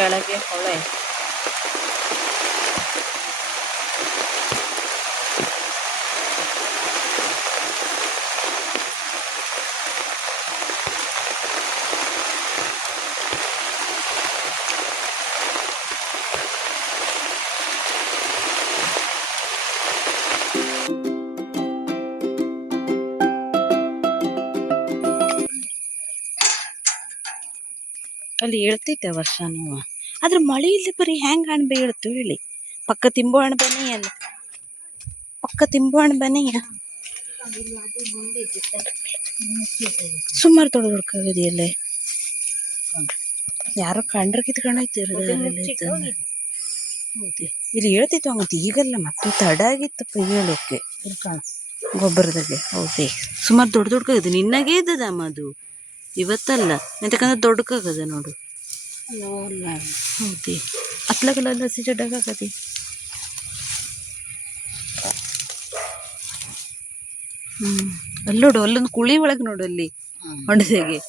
ಕೆಳಗೆ ಹೊಳೆ. ಅಲ್ಲಿ ಹೇಳ್ತೈತೆ ವರ್ಷನೂ, ಆದ್ರೆ ಮಳೆ ಇಲ್ಲದೆ ಬರೀ ಹೆಂಗ್ ಅಣಬೆ ಹೇಳ್ತು ಹೇಳಿ. ಪಕ್ಕ ತಿಂಬು ಅಣಬೆನೇ ಅಲ್ಲ, ಪಕ್ಕ ತಿಂಬು ಅಣಬೆನೇ. ಸುಮಾರು ತೊಡಗದೆಯಲ್ಲೇ ಯಾರೋ ಕಂಡ್ರೆ ಕಿತ್ಕೊಂಡಾಯ್ತು. ಹೌದು, ಇಲ್ಲಿ ಹೇಳ್ತಿತ್ತು ಹಂಗಂತ. ಈಗಲ್ಲ, ಮತ್ತೆ ತಡ ಆಗಿತ್ತಪ್ಪ ಹೇಳೋಕೆ ಗೊಬ್ಬರದಾಗೆ. ಹೌದೇ, ಸುಮಾರು ದೊಡ್ಡ ದೊಡ್ಡಕಾಗದೆ. ನಿನ್ನಾಗೇ ಇದ್ದದಮ್ಮ ಅದು, ಇವತ್ತಲ್ಲ. ಎಂತಕ್ಕಂದ್ರೆ ದೊಡ್ಡಕಾಗದ ನೋಡು. ಹೌದೇ, ಅತ್ಲಗಲ್ಲ ಹಸಿ ಜಡ್ಡಾಗದೆ. ಅಲ್ಲಿ ನೋಡು, ಅಲ್ಲೊಂದು ಕುಳಿ ಒಳಗೆ ನೋಡು, ಅಲ್ಲಿ ಹೊಂಡದಾಗೆ.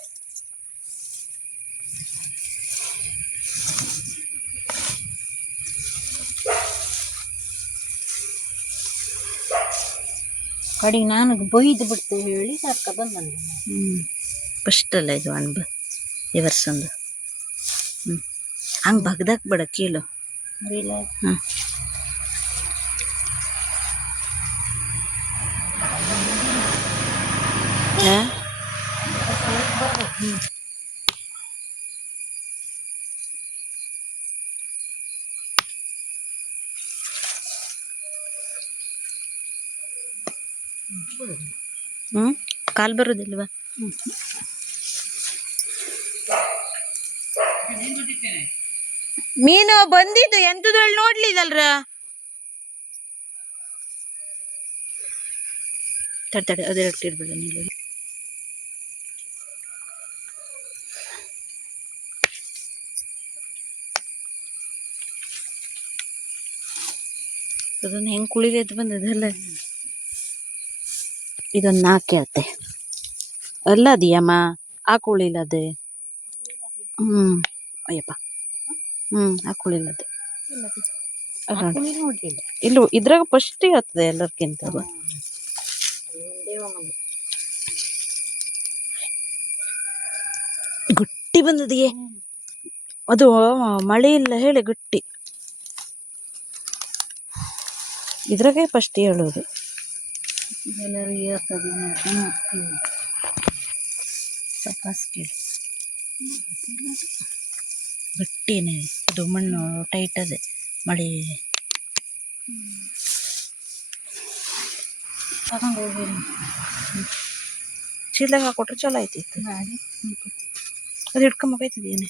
ಕಡೆಗೆ ನಾನು ಬೊಯ್ದು ಬಿಡ್ತೆ ಹೇಳಿ ಕರ್ಕ ಬಂದ. ಫಸ್ಟ್ ಅಲ್ಲ ಇದು ಅಣ್ಬ ಈ ವರ್ಷಂದು. ಹಂಗೆ ಬಗ್ದಾಕ್ ಬೇಡ, ಕೀಳು. ಹ್ಞೂ, ಕಾಲು ಬರೋದಿಲ್ವಾ? ಮೀನು ಬಂದಿದ್ದು ಎಂತದ್ದು ಹೇಳಿ ನೋಡ್ಲಿದಲ್ರ. ತಡೆ ಅದೆರಡು ಇಡ್ಬೇಡ ನೀನು. ಅದನ್ನು ಹೆಂಗೆ ಕುಳಿದೆ ಎದ್ದು ಬಂದದಲ್ಲ. ಇದೊಂದು 4 ಹೇಳ್ತೆ ಅಲ್ಲ ಅದಿಯಮ್ಮ, ಆ ಕುಳಿಲ್ಲದೆ. ಅಯ್ಯಪ್ಪ, ಆ ಕುಳಿಲ್ಲದೆ ಇಲ್ಲ. ಇದ್ರಾಗ ಫಸ್ಟ್ ಹೇಳ್ತದೆ ಎಲ್ಲರ್ಕಿಂತ. ಗಟ್ಟಿ ಬಂದದಿಯೇ ಅದು, ಮಳೆ ಇಲ್ಲ ಹೇಳಿ ಗಟ್ಟಿ. ಇದ್ರಾಗೆ ಫಸ್ಟ್ ಹೇಳೋದು. ಗಟ್ಟಿನೇ ಅದು, ಮಣ್ಣು ಟೈಟ್ ಅದೇ ಮಳೆ. ಚೀಲದಾಗ ಹಾಕೊಟ್ರೆ ಚಲೋ ಆಯ್ತಿತ್ತು. ಅದು ಹಿಡ್ಕೊಂಬಕೈತದೇನೆ.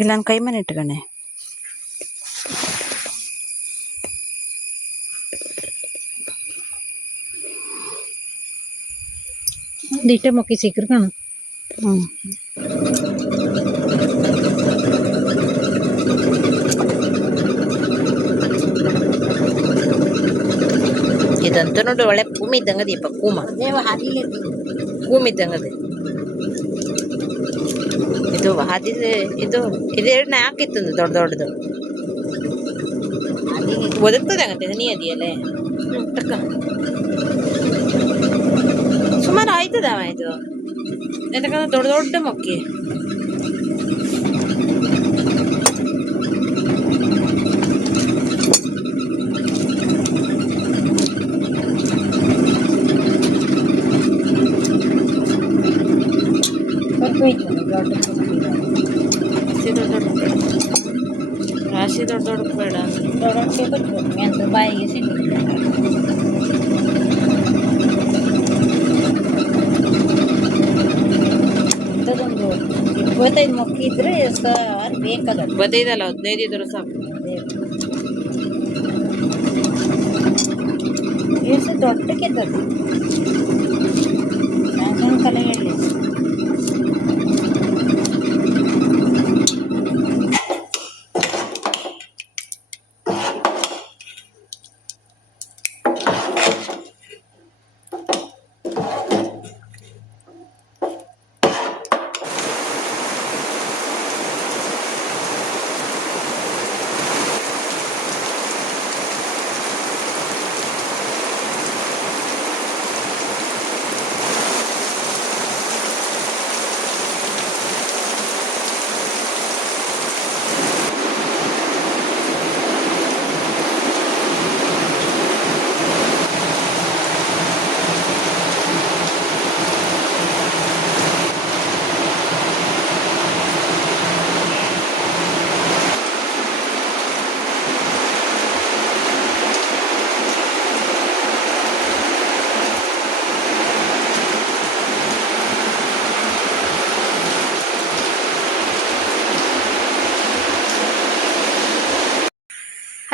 ಇಲ್ಲ ನನ್ನ ಕೈ ಮನೆ ಇಟ್ಕೊಂಡೆ. ದಿಟ್ಟ ಮೊಕ್ಕಿ ಸಿಕ್ಕರು ಕಣ. ಇದಂತೂ ನೋಡಿ ಒಳ್ಳೆ ಕೂಮಿ ಇದ್ದಂಗದೀಪ. ಕೂಮಿ ಇದ್ದಂಗದೆ ಇದು. ಹಾದಿದೆ ಇದು. ಇದೆರಡನೇ ಹಾಕಿತ್ತು ದೊಡ್ಡ ದೊಡ್ಡದು. ಒದಗ್ತದೆ ಹಂಗಂತೆ. ನೀ ಅದಿಯಲ್ಲೇ ಟಕ್ಕ ಸುಮಾರು ಆಯ್ತದವ ಇದು. ಎಂತಕ್ಕಂದ್ರೆ ದೊಡ್ಡ ದೊಡ್ಡ ಮೊಕ್ಕಿ. ರಾಶಿ ದೊಡ್ಡ ದೊಡ್ಡ ಬೇಡ, ದೊಡ್ಡ ಬಾಯಿಗೆ ಸಿಗ್ತದೆ. ಇಂಥದ್ದೊಂದು 25 ಮೊಕ್ಕಿ ಇದ್ರೆ ಬೇಕದ. 25 ಅಲ್ಲ 15 ಇದ್ರು ಸಾಕು. ಎಷ್ಟು ದೊಡ್ಡಕ್ಕಿದ್ದದು ಸಣ್ಣ ಕಲೆ ಹೇಳಿ.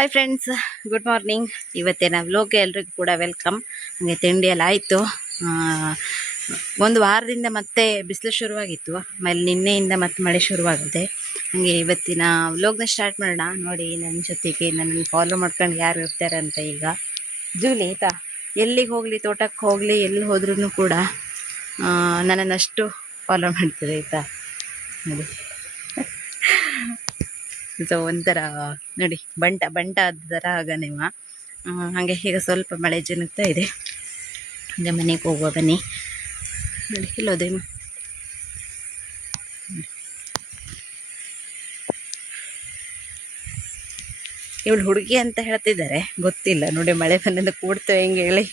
Hi friends, good morning. ಇವತ್ತಿನ ವ್ಲೋಗ್ಗೆ ಎಲ್ರಿಗೂ ಕೂಡ ವೆಲ್ಕಮ್. ಹಾಗೆ ತಿಂಡಿ ಎಲ್ಲ ಆಯಿತು. ಒಂದು ವಾರದಿಂದ ಮತ್ತೆ ಬಿಸಿಲು ಶುರುವಾಗಿತ್ತು, ಆಮೇಲೆ ನಿನ್ನೆಯಿಂದ ಮತ್ತೆ ಮಳೆ ಶುರುವಾಗಿದೆ. ಹಾಗೆ ಇವತ್ತಿನ ವ್ಲೋಗ್ನ ಸ್ಟಾರ್ಟ್ ಮಾಡೋಣ. ನೋಡಿ, ನನ್ನ ಜೊತೆಗೆ ನನ್ನನ್ನು ಫಾಲೋ ಮಾಡ್ಕೊಂಡು ಯಾರು ಇರ್ತಾರೆ ಅಂತ. ಈಗ ಜೂಲಿ ಆಯಿತಾ, ಎಲ್ಲಿಗೆ ಹೋಗಲಿ, ತೋಟಕ್ಕೆ ಹೋಗಲಿ, ಎಲ್ಲಿ ಹೋದ್ರೂ ಕೂಡ ನನ್ನನ್ನು ಅಷ್ಟು ಫಾಲೋ ಮಾಡ್ತಾರೆ ಆಯಿತಾ. ನೋಡಿ, ಸೊ ಒಂಥರ ನೋಡಿ, ಬಂಟ ಆದ ಥರ ಆಗ ನೀವು. ಹಾಗೆ ಈಗ ಸ್ವಲ್ಪ ಮಳೆ ಜನುಗ್ತಾ ಇದೆ. ಹಾಗೆ ಮನೆಗೆ ಹೋಗುವ ಬನ್ನಿ. ನೋಡಿ, ಇಲ್ಲೋದೇನು ಇವಳು ಹುಡುಗಿ ಅಂತ ಹೇಳ್ತಿದ್ದಾರೆ, ಗೊತ್ತಿಲ್ಲ. ನೋಡಿ, ಮಳೆ ಬಂದಿಂದ ಕೂಡ್ತೇವೆ ಹೆಂಗೆ ಹೇಳಿ.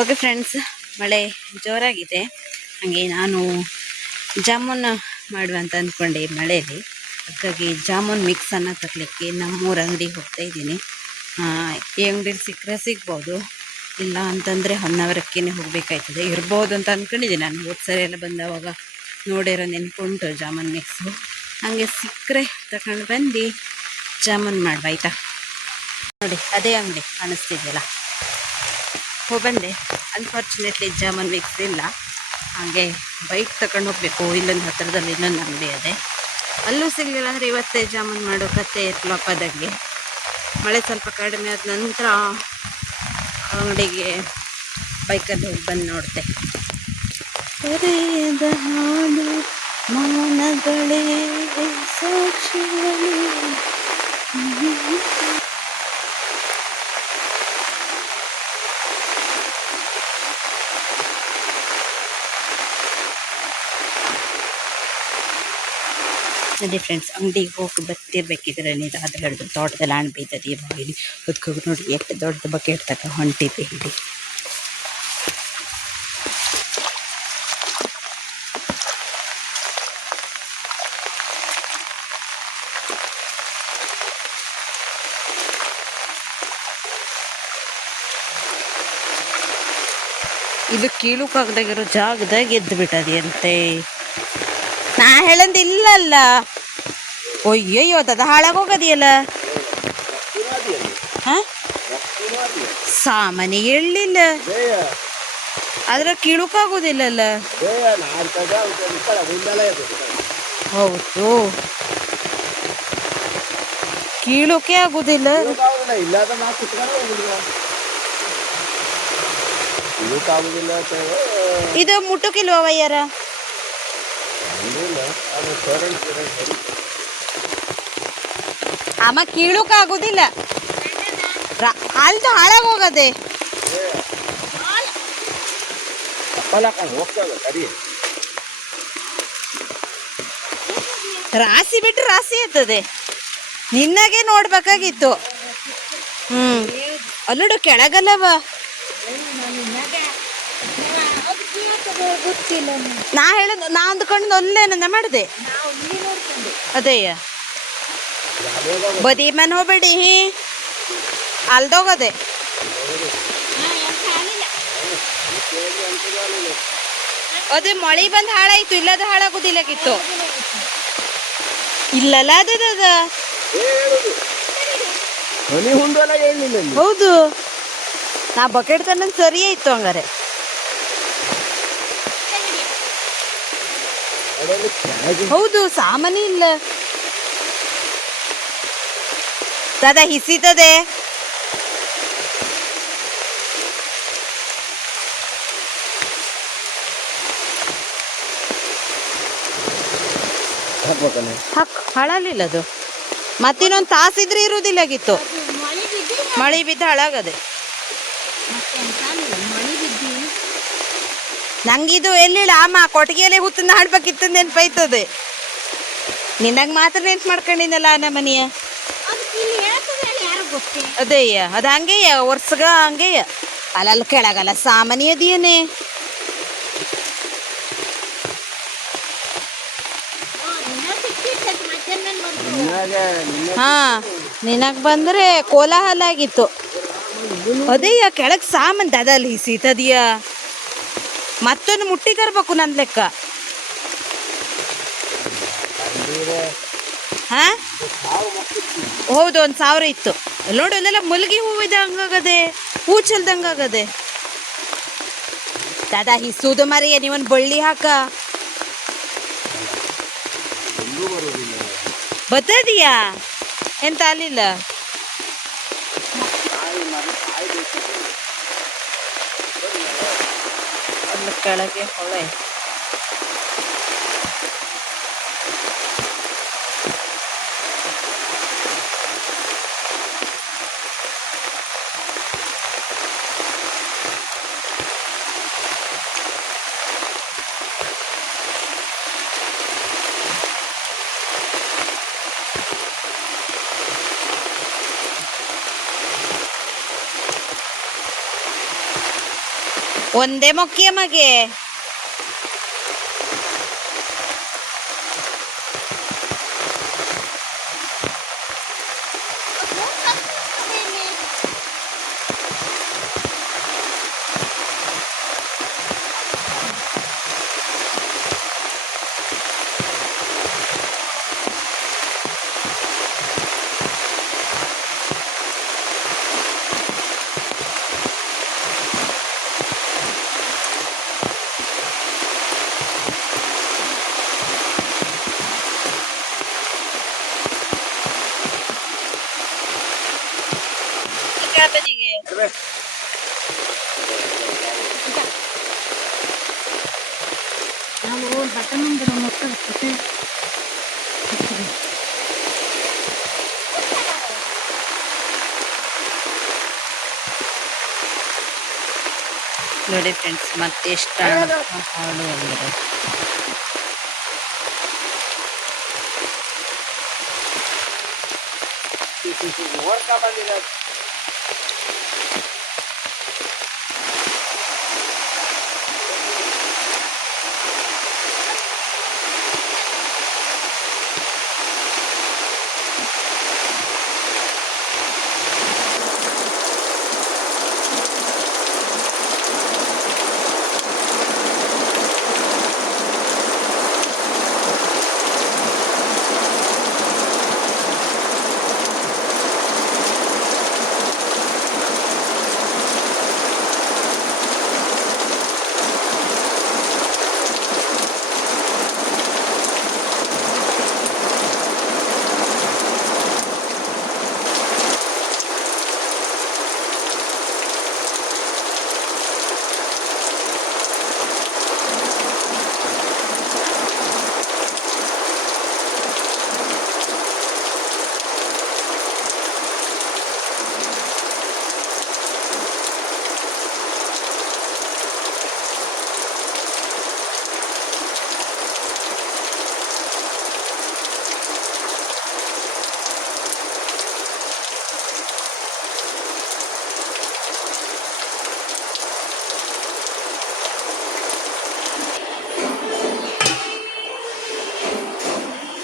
ಓಕೆ ಫ್ರೆಂಡ್ಸ್, ಮಳೆ ಜೋರಾಗಿದೆ. ಹಾಗೆ ನಾನು ಜಾಮೂನ್ ಮಾಡುವ ಅಂತ ಅಂದ್ಕೊಂಡೆ ಈ ಮಳೆಯಲ್ಲಿ. ಹಾಗಾಗಿ ಜಾಮೂನ್ ಮಿಕ್ಸನ್ನು ತರಲಿಕ್ಕೆ ನಮ್ಮೂರ ಅಂಗಡಿಗೆ ಹೋಗ್ತಾ ಇದ್ದೀನಿ. ಈ ಅಂಗಡಿಲಿ ಸಿಕ್ಕರೆ ಸಿಗ್ಬೋದು, ಇಲ್ಲ ಅಂತಂದರೆ ಹೊನ್ನಾವರಕ್ಕೇ ಹೋಗಬೇಕಾಯ್ತದೆ. ಇರ್ಬೋದು ಅಂತ ಅಂದ್ಕೊಂಡಿದ್ದೀನಿ ನಾನು. ಹೋದ ಸರಿ ಎಲ್ಲ ಬಂದವಾಗ ನೋಡಿರೋ ನೆನ್ಕೊಂಡು ಜಾಮೂನ್ ಮಿಕ್ಸು. ಹಾಗೆ ಸಿಕ್ಕರೆ ತಗೊಂಡು ಬಂದು ಜಾಮೂನ್ ಮಾಡುವ ಆಯಿತಾ. ನೋಡಿ, ಅದೇ ಅಂಗಡಿ ಕಾಣಿಸ್ತಿದೆಯಲ್ಲ, ಬಂದೆ. ಅನ್ಫಾರ್ಚುನೇಟ್ಲಿ ಜಾಮೂನ್ ಮಿಕ್ಸ್ ಇಲ್ಲ. ಹಾಗೆ ಬೈಕ್ ತಗೊಂಡು ಹೋಗಬೇಕು. ಇಲ್ಲೊಂದು ಹತ್ತಿರದಲ್ಲಿ ಇನ್ನೊಂದು ಅಂಗಡಿ ಅದೇ, ಅಲ್ಲೂ ಸಿಗಲಿಲ್ಲ ಅಂದರೆ ಇವತ್ತೇ ಜಾಮೂನ್ ಮಾಡೋ ಕತೆ ಫ್ಲಾಪ್ ಆದಾಗೆ. ಮಳೆ ಸ್ವಲ್ಪ ಕಡಿಮೆ ಆದ ನಂತರ ಅಂಗಡಿಗೆ ಬೈಕಲ್ಲಿ ಹೋಗಿ ಬಂದು ನೋಡಿದೆ. ತೆರೆಯದ ಹಾಡು ಮೌನಗಳೇ ಸಾಕ್ಷಿಗಳೇ. ಅದೇ ಫ್ರೆಂಡ್ಸ್, ಅಂಗಡಿಗೆ ಹೋಗಿ ಬರ್ತಿರ್ಬೇಕಿದ್ರೆ ನೀರಾದ ಹಿಡಿದು ತೋಟದಲ್ಲಿ ಹಣ್ಣು ಬೀತದೆ ಬಾಯಿಲಿ ಹೊತ್ಕೋಗಿ. ನೋಡಿ, ಎಷ್ಟು ದೊಡ್ಡ ಬಕೆಟ್ ತಕ ಹೊಂಟಿದೆ ಇಲ್ಲಿ. ಇದು ಕೀಳುಕಾಗದಾಗಿರೋ ಜಾಗದಾಗ ಎದ್ದು ಬಿಟ್ಟದೆಯಂತೆ. ನಾ ಹೇಳಂದು ಇಲ್ಲಲ್ಲ. ಒಯ್ಯಯ್ಯೋ, ಅದು ಹಾಳಾಗೋಗದಿಯಲ್ಲ. ಹಾಂ, ಸಾಮಾನ್ಯ ಹೇಳಿಲ್ಲ, ಆದ್ರೆ ಕೀಳುಕಾಗೋದಿಲ್ಲಲ್ಲ. ಹೌದು, ಕೀಳುಕೆ ಆಗುದಿಲ್ಲ. ಇದು ಮುಟ್ಟುಕಿಲ್ವ ವಯ್ಯಾರ? ಆಮ ಕೀಳುಕ ಆಗುದಿಲ್ಲ, ಹಾಲ್ದು ಹಾಳಾಗೋಗದೆ. ರಾಸಿ ಬಿಟ್ಟು ರಾಸಿ ಇರ್ತದೆ. ನಿನ್ನಾಗೆ ನೋಡ್ಬೇಕಾಗಿತ್ತು. ಅಲ್ಲೋಡು, ಕೆಳಗಲ್ಲವ. ನಾ ಹೇಳೋದು, ನಾ ಅಂದ್ಕೊಂಡು ಅಲ್ಲೇನ ಮಾಡಿದೆ. ಅದೇಯ ಬದಿ ಮನೆ ಹೋಗ್ಬೇಡಿ, ಅಲ್ದೋಗದೆ. ಅದೇ ಮಳೆ ಬಂದು ಹಾಳಾಯ್ತು, ಇಲ್ಲದ ಹಾಳಾಗುದಿಲ್ಲಕ್ಕಿತ್ತು. ಇಲ್ಲಲ್ಲ ಅದ ಹೌದು. ನಾ ಬಕೆಟ್ ತನ್ನ ಸರಿ ಆಯ್ತು ಹಂಗಾರೆ. ಹೌದು, ಸಾಮಾನ್ಯ ಇಲ್ಲ ದಾದಾ, ಹಿಸಿತದೆ. ಹಾಕ್, ಹಾಳಾಗಲಿಲ್ಲ ಅದು. ಮತ್ತಿನ್ನೊಂದು ತಾಸಿದ್ರೆ ಇರುವುದಿಲ್ಲಾಗಿತ್ತು. ಮಳೆ ಬಿದ್ದು ಮಳೆ ಬಿದ್ದು ಹಾಳಾಗದೆ. ಮತ್ತೆ ಎಂತ ಅಲ್ಲ, ಮಳೆ ಬಿದ್ದು ನಂಗಿದು ಎಲ್ಲಿಲ್ಲ ಅಮ್ಮ ಕೊಟ್ಟಿಗೆಯಲ್ಲೇ ಹುತ್ತನ್ನ ಹಾಡ್ಬೇಕಿತ್ತು ನೆನ್ಪೈತದೆ. ನಿನಗೆ ಮಾತ್ರ ನೆನ್ಪು ಮಾಡ್ಕೊಂಡಿದ್ದಲ್ಲ ನಮ್ಮ ಮನೆಯ. ಅದಕ್ಕೆ ಇಲ್ಲಿ ಹೇಳ್ತದೆ ಅಲ್ಲಿ ಯಾರು ಗೊತ್ತೇ. ಅದೇಯ್ಯ ಅದು ಹಂಗೆಯ ವರ್ಷಗ ಹಂಗೆಯ ಅಲ್ಲಲ್ಲಿ ಕೆಳಗಲ್ಲ ಸಾಮಾನ್ಯ ಅದೇನೆ. ಹಾ ನಿನಗ್ ಬಂದ್ರೆ ಕೋಲಾಹಲ ಆಗಿತ್ತು. ಅದೇಯ್ಯ ಕೆಳಗ್ ಸಾಮಾನ್ ಅದಲ್ಲಿ ಸೀತದಿಯ ಮತ್ತೊಂದು ಮುಟ್ಟಿ ತರ್ಬೇಕು ನನ್ ಲೆಕ್ಕ. ಹಾ ಹೌದು 1,000 ಇತ್ತು. ನೋಡು ಅಲ್ಲೆಲ್ಲ ಮಲ್ಗಿ ಹೂವಿದ ಹಂಗಾಗದೆ, ಹೂ ಚೆಲ್ದಂಗಾಗದೆ. ದಾದಾ ಹಿಸುದು ಮರಿಯ ನೀವೊಂದು ಬಳ್ಳಿ ಹಾಕ ಬತ್ತದಿಯಾ ಎಂತ ಅಲ್ಲಿಲ್ಲ. ಅಲ್ಲಿ ಕೆಳಗೆ ಹೊಳೆ. ಒಂದೇ ಮೊಕ್ಕಿಯ ಮಗೆ ಬದಿಗೆ ನಾವು ಬಟನ್ ಮಕ್ಕಳು ನೋಡಿ ಫ್ರೆಂಡ್ಸ್ ಮತ್ತೆ ಎಷ್ಟು ಹಾಡು ಅಂದರೆ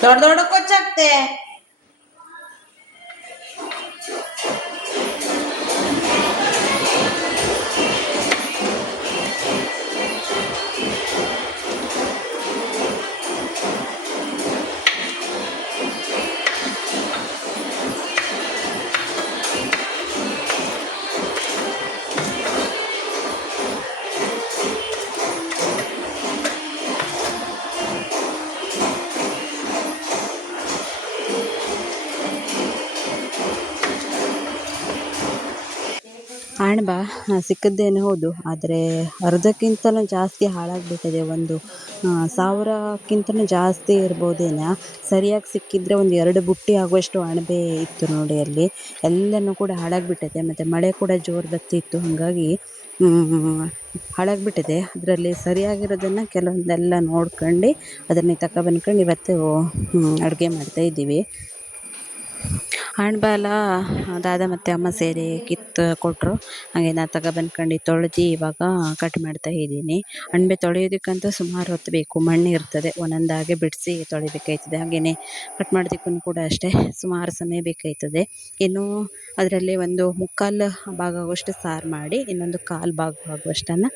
ದೊಡ್ಡ ದೊಡ್ಡ ಕೊಚ್ಚಾಕ್ತೆ. ಅಣಬ ಸಿಕ್ಕದ್ದೇನೆ ಹೌದು, ಆದರೆ ಅರ್ಧಕ್ಕಿಂತಲೂ ಜಾಸ್ತಿ ಹಾಳಾಗಿಬಿಟ್ಟಿದೆ. ಒಂದು 1000ಕ್ಕಿಂತಲೂ ಜಾಸ್ತಿ ಇರ್ಬೋದೇನೋ. ಸರಿಯಾಗಿ ಸಿಕ್ಕಿದ್ರೆ ಒಂದು 2 ಬುಟ್ಟಿ ಆಗುವಷ್ಟು ಅಣಬೆ ಇತ್ತು ನೋಡಿ ಅಲ್ಲಿ. ಎಲ್ಲನೂ ಕೂಡ ಹಾಳಾಗಿಬಿಟ್ಟಿದೆ. ಮತ್ತು ಮಳೆ ಕೂಡ ಜೋರು ಬರ್ತಿತ್ತು, ಹಾಗಾಗಿ ಹಾಳಾಗಿಬಿಟ್ಟಿದೆ. ಅದರಲ್ಲಿ ಸರಿಯಾಗಿರೋದನ್ನು ಕೆಲವೊಂದೆಲ್ಲ ನೋಡ್ಕೊಂಡು ಅದನ್ನೇ ತಗೊಬಂದ್ಕೊಂಡು ಇವತ್ತು ಅಡುಗೆ ಮಾಡ್ತಾಯಿದ್ದೀವಿ. ಅಣಬೆಲ್ಲ ದಾದ ಮತ್ತು ಅಮ್ಮ ಸೇರಿ ಕಿತ್ತು ಕೊಟ್ಟರು. ಹಾಗೆ ನಾನು ತಗೊಬಂದ್ಕೊಂಡು ತೊಳೆದು ಇವಾಗ ಕಟ್ ಮಾಡ್ತಾ ಇದ್ದೀನಿ. ಅಣಬೆ ತೊಳೆಯೋದಕ್ಕಂತೂ ಸುಮಾರು ಹೊತ್ತು ಬೇಕು, ಮಣ್ಣು ಇರ್ತದೆ, ಒಂದೊಂದಾಗೆ ಬಿಡಿಸಿ ತೊಳಿಬೇಕಾಯ್ತದೆ. ಹಾಗೆಯೇ ಕಟ್ ಮಾಡೋದಕ್ಕೂ ಕೂಡ ಅಷ್ಟೇ ಸುಮಾರು ಸಮಯ ಬೇಕಾಯ್ತದೆ. ಇನ್ನು ಅದರಲ್ಲಿ ಒಂದು 3/4 ಭಾಗ ಆಗುವಷ್ಟು ಸಾರು ಮಾಡಿ, ಇನ್ನೊಂದು 1/4 ಭಾಗ ಆಗುವಷ್ಟನ್ನು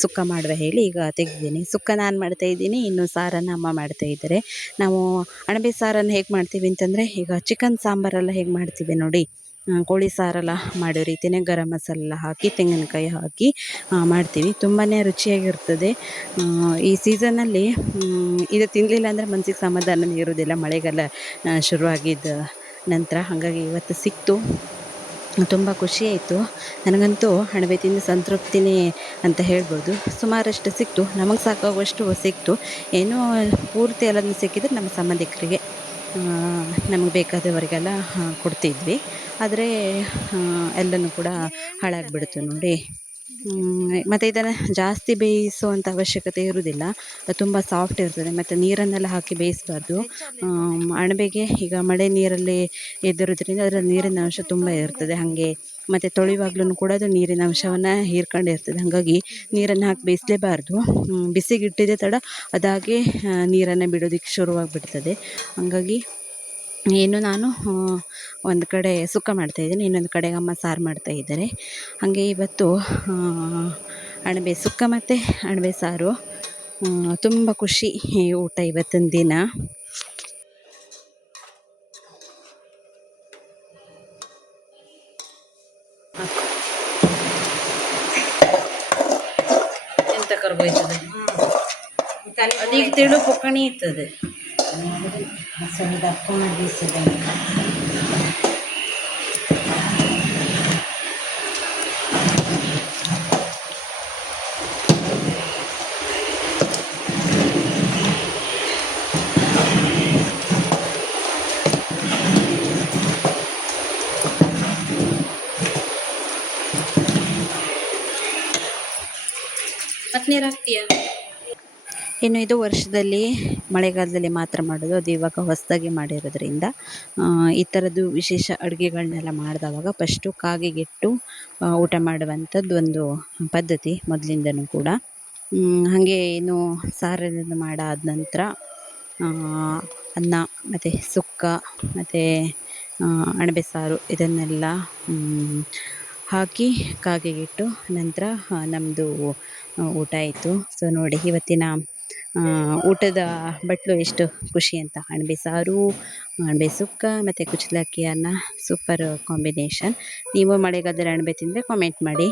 ಸುಕ್ಕ ಮಾಡುವ ಹೇಳಿ ಈಗ ತೆಗೆದಿದ್ದೀನಿ. ಸುಕ್ಕ ನಾನು ಮಾಡ್ತಾಯಿದ್ದೀನಿ, ಇನ್ನು ಸಾರನ್ನು ಅಮ್ಮ ಮಾಡ್ತಾಯಿದ್ದಾರೆ. ನಾವು ಅಣಬೆ ಸಾರನ್ನು ಹೇಗೆ ಮಾಡ್ತೀವಿ ಅಂತಂದರೆ, ಈಗ ಚಿಕನ್ ಸಾಂಬಾರೆಲ್ಲ ಹೇಗೆ ಮಾಡ್ತೀವಿ ನೋಡಿ, ಕೋಳಿ ಸಾರೆಲ್ಲ ಮಾಡೋ ರೀತಿಯೇ ಗರಂ ಮಸಾಲೆಲ್ಲ ಹಾಕಿ ತೆಂಗಿನಕಾಯಿ ಹಾಕಿ ಮಾಡ್ತೀವಿ. ತುಂಬಾ ರುಚಿಯಾಗಿರ್ತದೆ. ಈ ಸೀಸನ್ನಲ್ಲಿ ಇದು ತಿನ್ನಲಿಲ್ಲ ಅಂದರೆ ಮನಸ್ಸಿಗೆ ಸಮಾಧಾನವೇ ಇರೋದಿಲ್ಲ, ಮಳೆಗಾಲ ಶುರುವಾಗಿದ್ದ ನಂತರ. ಹಾಗಾಗಿ ಇವತ್ತು ಸಿಕ್ತು, ತುಂಬ ಖುಷಿಯಾಯಿತು. ನನಗಂತೂ ಅಣಬೆ ತಿಂದು ಸಂತೃಪ್ತಿನೇ ಅಂತ ಹೇಳ್ಬೋದು. ಸುಮಾರಷ್ಟು ಸಿಕ್ತು, ನಮಗೆ ಸಾಕಾಗುವಷ್ಟು ಸಿಕ್ತು. ಏನೋ ಪೂರ್ತಿ ಎಲ್ಲದನ್ನು ಸಿಕ್ಕಿದರೆ ನಮ್ಮ ಸಂಬಂಧಿಕರಿಗೆ, ನಮಗೆ ಬೇಕಾದವರಿಗೆಲ್ಲ ಕೊಡ್ತಿದ್ವಿ. ಆದರೆ ಎಲ್ಲನೂ ಕೂಡ ಹಾಳಾಗಿಬಿಡ್ತು ನೋಡಿ. ಮತ್ತು ಇದನ್ನು ಜಾಸ್ತಿ ಬೇಯಿಸುವಂಥ ಅವಶ್ಯಕತೆ ಇರುವುದಿಲ್ಲ, ತುಂಬ ಸಾಫ್ಟ್ ಇರ್ತದೆ. ಮತ್ತು ನೀರನ್ನೆಲ್ಲ ಹಾಕಿ ಬೇಯಿಸಬಾರ್ದು. ಅಣಬೆಗೆ ಈಗ ಮಳೆ ನೀರಲ್ಲಿ ಎದ್ದಿರೋದ್ರಿಂದ ಅದರಲ್ಲಿ ನೀರಿನ ಅಂಶ ತುಂಬ ಇರ್ತದೆ. ಹಾಗೆ ಮತ್ತು ತೊಳೆಯುವಾಗ್ಲೂ ಕೂಡ ಅದು ನೀರಿನ ಅಂಶವನ್ನು ಹೀರ್ಕೊಂಡಿರ್ತದೆ. ಹಾಗಾಗಿ ನೀರನ್ನು ಹಾಕಿ ಬೇಯಿಸಲೇಬಾರ್ದು. ಬಿಸಿಗಿಟ್ಟಿದೆ ತಡ ಅದಾಗೆ ನೀರನ್ನು ಬಿಡೋದಕ್ಕೆ ಶುರುವಾಗಿಬಿಡ್ತದೆ. ಹಾಗಾಗಿ ಏನು ನಾನು ಒಂದು ಕಡೆ ಸುಕ್ಕ ಮಾಡ್ತಾಯಿದ್ದೀನಿ, ಇನ್ನೊಂದು ಕಡೆ ಅಮ್ಮ ಸಾರು ಮಾಡ್ತಾಯಿದ್ದಾರೆ. ಹಾಗೆ ಇವತ್ತು ಅಣಬೆ ಸುಕ್ಕ ಮತ್ತು ಅಣಬೆ ಸಾರು, ತುಂಬ ಖುಷಿ ಊಟ ಇವತ್ತಿನ ದಿನ. ಎಂತ ಕರ್ಗೋಯ್ತದೆ ಅದೀಗ ತಿಳು ಪೊಕ್ಕಣಿ ಇರ್ತದೆ. ಸ್ವಲ್ಪ ದಪ್ಪ ಮಾಡಿ ಬೀಸಿದೆ. ಮತ್ತೆ ನೀರು ಹಾಕ್ತೀಯಾ? ಇನ್ನು ಇದು ವರ್ಷದಲ್ಲಿ ಮಳೆಗಾಲದಲ್ಲಿ ಮಾತ್ರ ಮಾಡೋದು, ಅದು ಇವಾಗ ಹೊಸದಾಗಿ ಮಾಡಿರೋದ್ರಿಂದ ಈ ಥರದ್ದು ವಿಶೇಷ ಅಡುಗೆಗಳನ್ನೆಲ್ಲ ಮಾಡಿದವಾಗ ಫಸ್ಟು ಕಾಗೆಗಿಟ್ಟು ಊಟ ಮಾಡುವಂಥದ್ದು ಒಂದು ಪದ್ಧತಿ ಮೊದಲಿಂದನೂ ಕೂಡ. ಹಾಗೆ ಇನ್ನು ಸಾರನ್ನು ಮಾಡಾದ ನಂತರ ಅನ್ನ ಮತ್ತು ಸುಕ್ಕ ಮತ್ತು ಅಣಬೆ ಸಾರು ಇದನ್ನೆಲ್ಲ ಹಾಕಿ ಕಾಗೆಗಿಟ್ಟು ನಂತರ ನಮ್ಮದು ಊಟ ಆಯಿತು. ಸೊ ನೋಡಿ ಇವತ್ತಿನ ಊಟದ ಬಟ್ಲು ಎಷ್ಟು ಖುಷಿ ಅಂತ. ಅಣಬೆ ಸಾರು, ಅಣಬೆ ಸುಕ್ಕ ಮತ್ತು ಕುಚ್ಚಲಕ್ಕಿ ಅನ್ನ, ಸೂಪರ್ ಕಾಂಬಿನೇಷನ್. ನೀವು ಮಳೆಗಾಲದಲ್ಲಿ ಅಣಬೆ ತಿಂದರೆ ಕಾಮೆಂಟ್ ಮಾಡಿ.